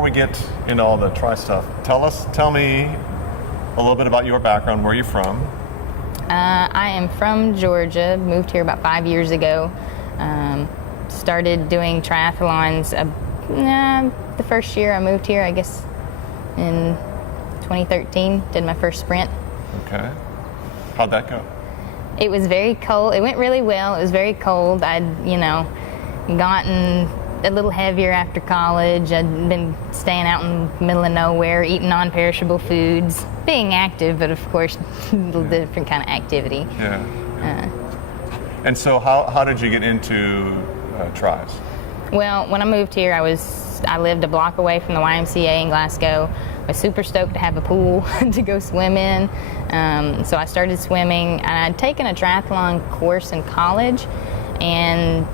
Before we get into all the try stuff, tell me a little bit about your background. Where are you from? I am from Georgia, moved here about 5 years ago. Started doing triathlons the first year I moved here, I guess in 2013, did my first sprint. Okay. How'd that go? It was very cold. It went really well. It was very cold. I'd, gotten a little heavier after college. I'd been staying out in the middle of nowhere, eating non-perishable foods, being active, but of course, a little different kind of activity. Yeah. And so how did you get into tries? Well, when I moved here, I lived a block away from the YMCA in Glasgow. I was super stoked to have a pool to go swim in. So I started swimming, and I'd taken a triathlon course in college, and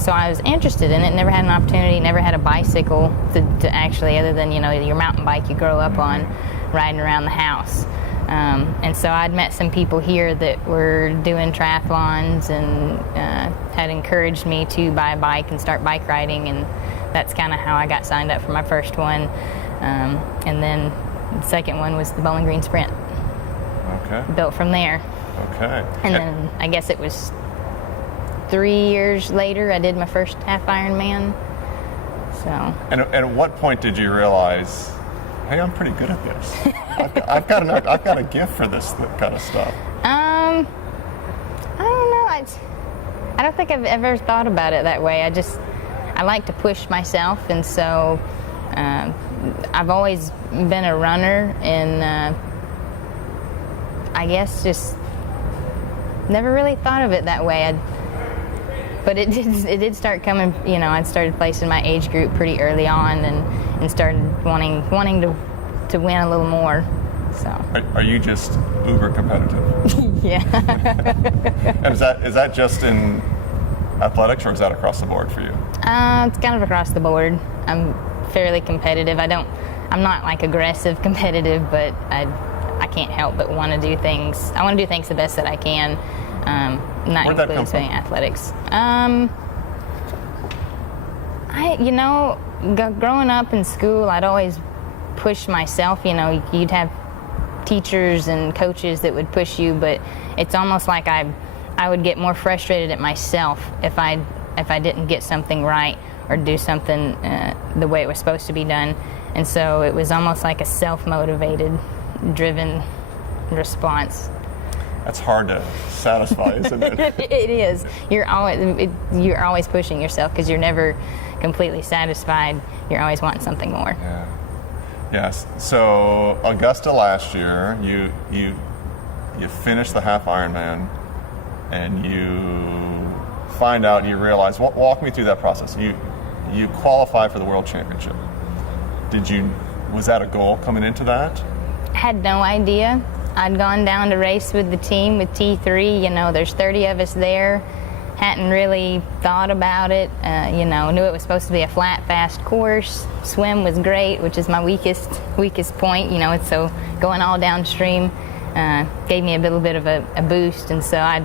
so I was interested in it. Never had an opportunity, never had a bicycle to actually, other than your mountain bike you grow up on, riding around the house. And so I'd met some people here that were doing triathlons and had encouraged me to buy a bike and start bike riding, and that's kind of how I got signed up for my first one. And then the second one was the Bowling Green Sprint. Okay. Built from there. Okay. And then I guess it was 3 years later I did my first half Ironman. So. And at what point did you realize, hey, I'm pretty good at this? I've got a gift for this kind of stuff. I don't know. I don't think I've ever thought about it that way. I like to push myself, and so I've always been a runner, and I guess just never really thought of it that way. But it did start coming. I started placing my age group pretty early on, and started wanting to win a little more. So. Are you just uber competitive? Yeah. And is that just in athletics, or is that across the board for you? It's kind of across the board. I'm fairly competitive. I'm not like aggressive competitive, but I can't help but want to do things. I want to do things the best that I can. Not Where'd that come from? including athletics. Growing up in school, I'd always push myself. You'd have teachers and coaches that would push you, but it's almost like I would get more frustrated at myself if I didn't get something right or do something the way it was supposed to be done. And so it was almost like a self-motivated, driven response. That's hard to satisfy, isn't it? It is. You're always pushing yourself because you're never completely satisfied. You're always wanting something more. Yeah. Yes. So Augusta last year, you finished the half Ironman, and you find out, you realize. Walk me through that process. You qualify for the World Championship. Was that a goal coming into that? Had no idea. I'd gone down to race with the team with T3. There's 30 of us there. Hadn't really thought about it. Knew it was supposed to be a flat, fast course. Swim was great, which is my weakest point. It's so going all downstream gave me a little bit of a boost. And so I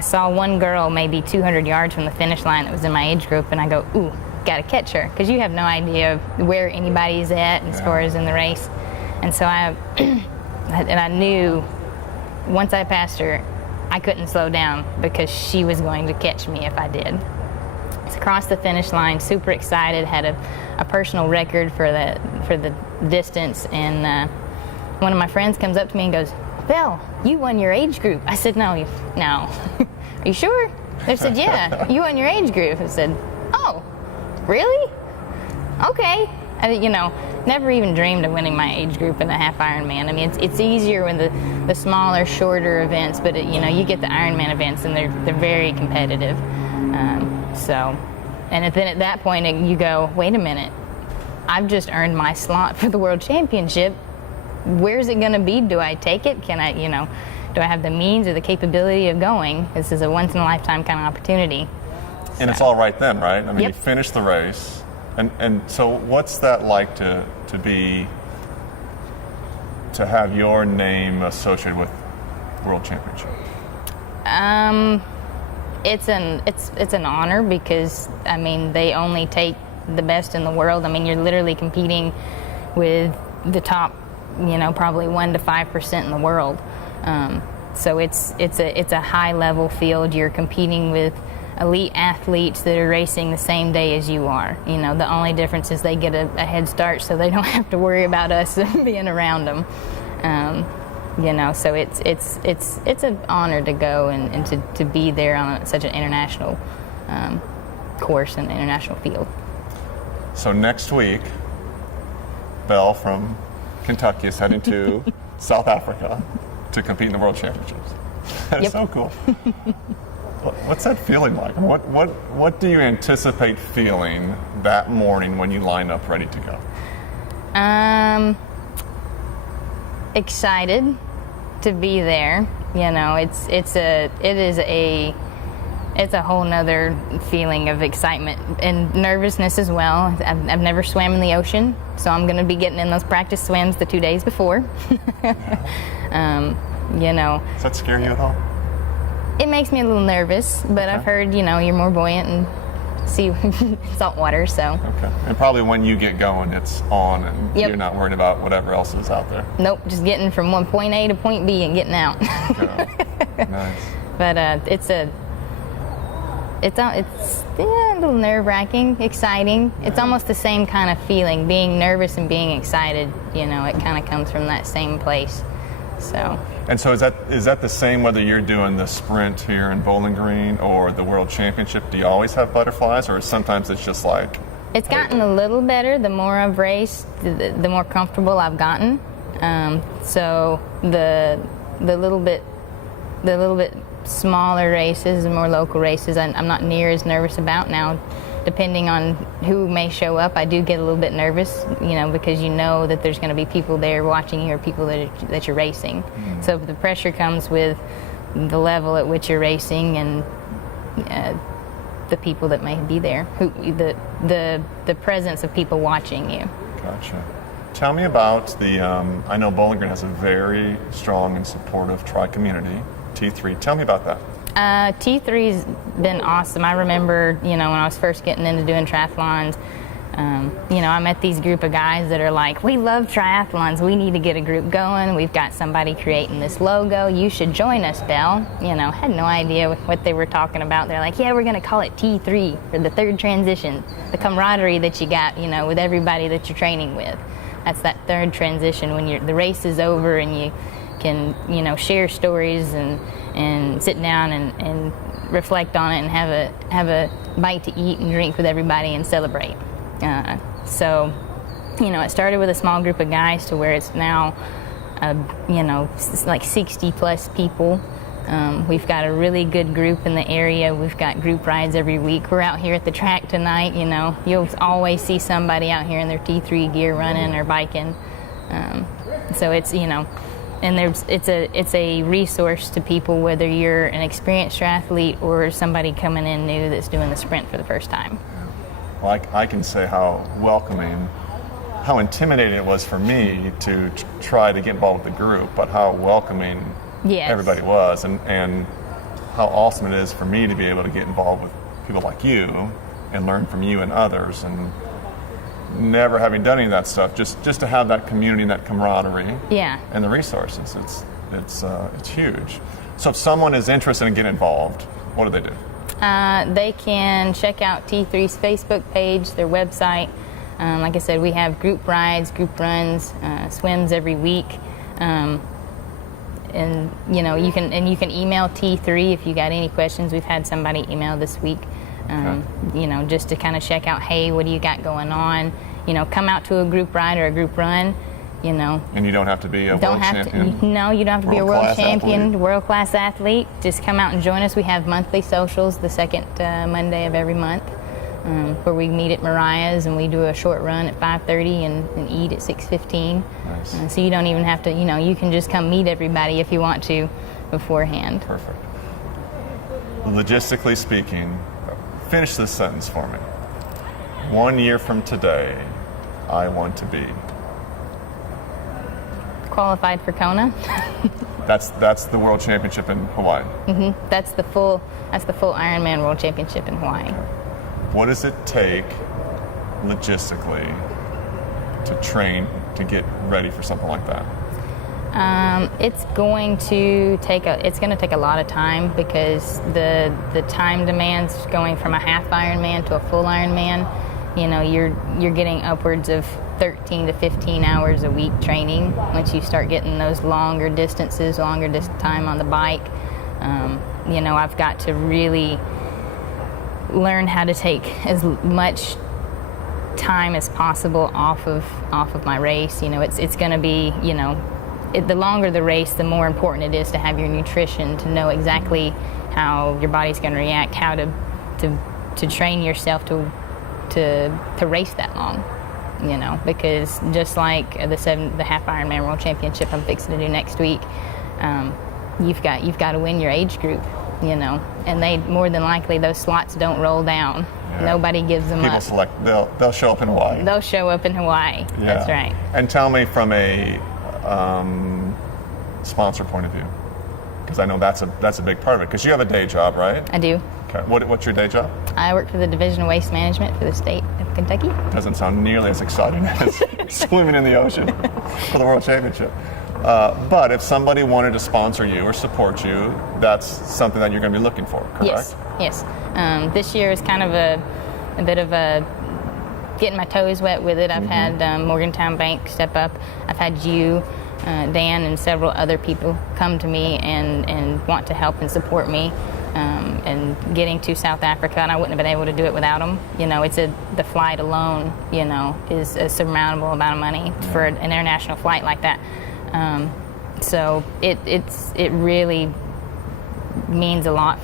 saw one girl maybe 200 yards from the finish line that was in my age group, and I go, ooh, got to catch her, because you have no idea where anybody's at as far as in the race. And so I knew once I passed her, I couldn't slow down because she was going to catch me if I did. So across the finish line, super excited, had a personal record for the distance, and one of my friends comes up to me and goes, Belle, you won your age group. I said, no. Are you sure? They said, yeah, you won your age group. I said, oh, really? Okay. Never even dreamed of winning my age group in a half Ironman. I mean, it's easier when the smaller, shorter events, but you get the Ironman events, and they're very competitive. And then at that point, you go, wait a minute, I've just earned my slot for the World Championship. Where's it going to be? Do I take it? Can I, do I have the means or the capability of going? This is a once-in-a-lifetime kind of opportunity. And it's all right then, right? I mean, Yep. You finish the race. And so what's that like to have your name associated with World Championship? It's an honor because, they only take the best in the world. I mean, you're literally competing with the top, probably 1 to 5% in the world. So it's a high level field. You're competing with elite athletes that are racing the same day as you are. The only difference is they get a head start, so they don't have to worry about us being around them. So it's an honor to go and to be there on such an international course and international field. So next week, Belle from Kentucky is heading to South Africa to compete in the World Championships. That's so cool. What's that feeling like? What do you anticipate feeling that morning when you line up ready to go? Excited to be there. It's a whole nother feeling of excitement and nervousness as well. I've never swam in the ocean, so I'm going to be getting in those practice swims the 2 days before. Does that scare you at all? It makes me a little nervous, but I've heard, you're more buoyant and see salt water, so. Okay. And probably when you get going, it's on and you're not worried about whatever else is out there. Nope, just getting from point A to point B and getting out. Nice. But it's a little nerve-wracking, exciting. Yeah. It's almost the same kind of feeling, being nervous and being excited. It kind of comes from that same place. So. And so is that the same whether you're doing the sprint here in Bowling Green or the World Championship? Do you always have butterflies, or sometimes it's just like? It's gotten a little better. The more I've raced, the more comfortable I've gotten. So the little bit smaller races and more local races, I'm not near as nervous about now. Depending on who may show up, I do get a little bit nervous, because that there's going to be people there watching you or people that you're racing. Mm-hmm. So the pressure comes with the level at which you're racing and the people that may be there, the presence of people watching you. Gotcha. Tell me about I know Bowling Green has a very strong and supportive tri-community, T3. Tell me about that. T3's been awesome. I remember, when I was first getting into doing triathlons, I met these group of guys that are like, we love triathlons. We need to get a group going. We've got somebody creating this logo. You should join us, Belle. Had no idea what they were talking about. They're like, yeah, we're going to call it T3 for the third transition. The camaraderie that you got, with everybody that you're training with. That's that third transition when the race is over and you can, share stories and sit down and reflect on it and have a bite to eat and drink with everybody and celebrate. So it started with a small group of guys to where it's now, like 60 plus people. We've got a really good group in the area. We've got group rides every week. We're out here at the track tonight. You'll always see somebody out here in their T3 gear running or biking. So it's, and it's a resource to people, whether you're an experienced triathlete or somebody coming in new that's doing the sprint for the first time. Well, I can say how welcoming, how intimidating it was for me to try to get involved with the group, but how welcoming everybody was, and how awesome it is for me to be able to get involved with people like you and learn from you and others, and never having done any of that stuff, just to have that community and that camaraderie and the resources. It's huge. So if someone is interested in getting involved, what do they do? They can check out T3's Facebook page, their website. Like I said, we have group rides, group runs, swims every week. And you can email T3 if you got any questions. We've had somebody email this week. Just to kind of check out, hey, what do you got going on? Come out to a group ride or a group run, And you don't have to be a world champion? No, you don't have to be a world champion, world-class athlete. Just come out and join us. We have monthly socials the second Monday of every month, where we meet at Mariah's and we do a short run at 5:30 and eat at 6:15. Nice. So you don't even have to, you can just come meet everybody if you want to beforehand. Perfect. Logistically speaking, finish this sentence for me. 1 year from today, I want to be qualified for Kona. That's the World Championship in Hawaii. Mm-hmm. That's the full Ironman World Championship in Hawaii. Okay. What does it take logistically to train to get ready for something like that? It's going to take a lot of time, because the time demands going from a half Ironman to a full Ironman. You know, you're getting upwards of 13 to 15 hours a week training once you start getting those longer distances, time on the bike. You know, I've got to really learn how to take as much time as possible off of my race. You know, it's going to be, you know, the longer the race, the more important it is to have your nutrition, to know exactly how your body's going to react, how to train yourself to race that long. You know, because just like the half Ironman World Championship I'm fixing to do next week, you've got to win your age group. You know, and they more than likely those slots don't roll down. Yeah. Nobody gives them People up. select. They'll show up in Hawaii. They'll show up in Hawaii. Yeah. That's right. And tell me from a sponsor point of view, because I know that's a big part of it. Because you have a day job, right? I do. Okay. What's your day job? I work for the Division of Waste Management for the state of Kentucky. Doesn't sound nearly as exciting as swimming in the ocean for the World Championship. But if somebody wanted to sponsor you or support you, that's something that you're going to be looking for, correct? Yes. This year is kind of a bit of a getting my toes wet with it. I've had Morgantown Bank step up. I've had you, Dan, and several other people come to me and want to help and support me. And getting to South Africa, and I wouldn't have been able to do it without them. You know, the flight alone, you know, is a surmountable amount of money for an international flight like that. So it really means a lot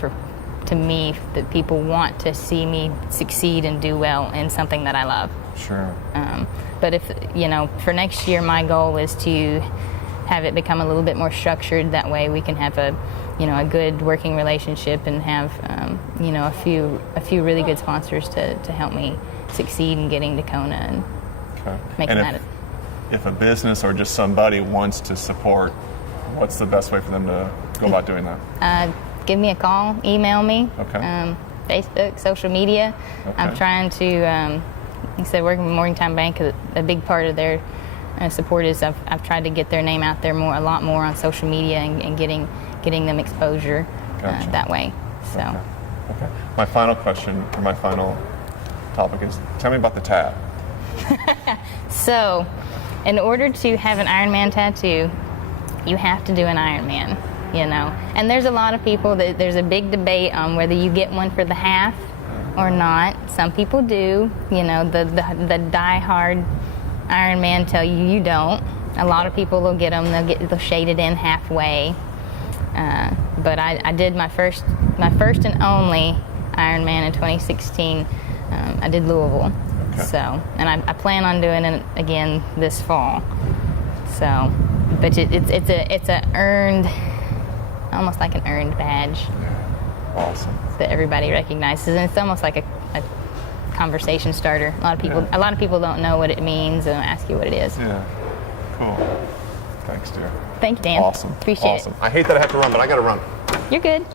to me that people want to see me succeed and do well in something that I love. Sure. But if, you know, for next year, my goal is to have it become a little bit more structured. That way we can have a good working relationship and have, you know, a few really good sponsors to help me succeed in getting to Kona and making that. If a business or just somebody wants to support, what's the best way for them to go about doing that? Give me a call, email me, okay. Facebook, social media. Okay. I'm trying to, like I said, working with Morgantown Bank, a big part of their support is I've tried to get their name out there a lot more on social media and getting them exposure that way. So. Okay. My final question, or my final topic is, tell me about the tab. So, in order to have an Ironman tattoo, you have to do an Ironman, you know. And there's a lot of people there's a big debate on whether you get one for the half or not. Some people do, you know, the die-hard Ironman tell you don't. A lot of people will get them, they'll shade it in halfway. But I did my first and only Ironman in 2016. I did Louisville. Okay. So, and I plan on doing it again this fall. So, but it's a earned, almost like an earned badge. Awesome. That everybody recognizes, and it's almost like a conversation starter. A lot of people don't know what it means and ask you what it is. Yeah. Cool. Thanks, dear. Thank you, Dan. Awesome. Appreciate it. I hate that I have to run, but I got to run. You're good.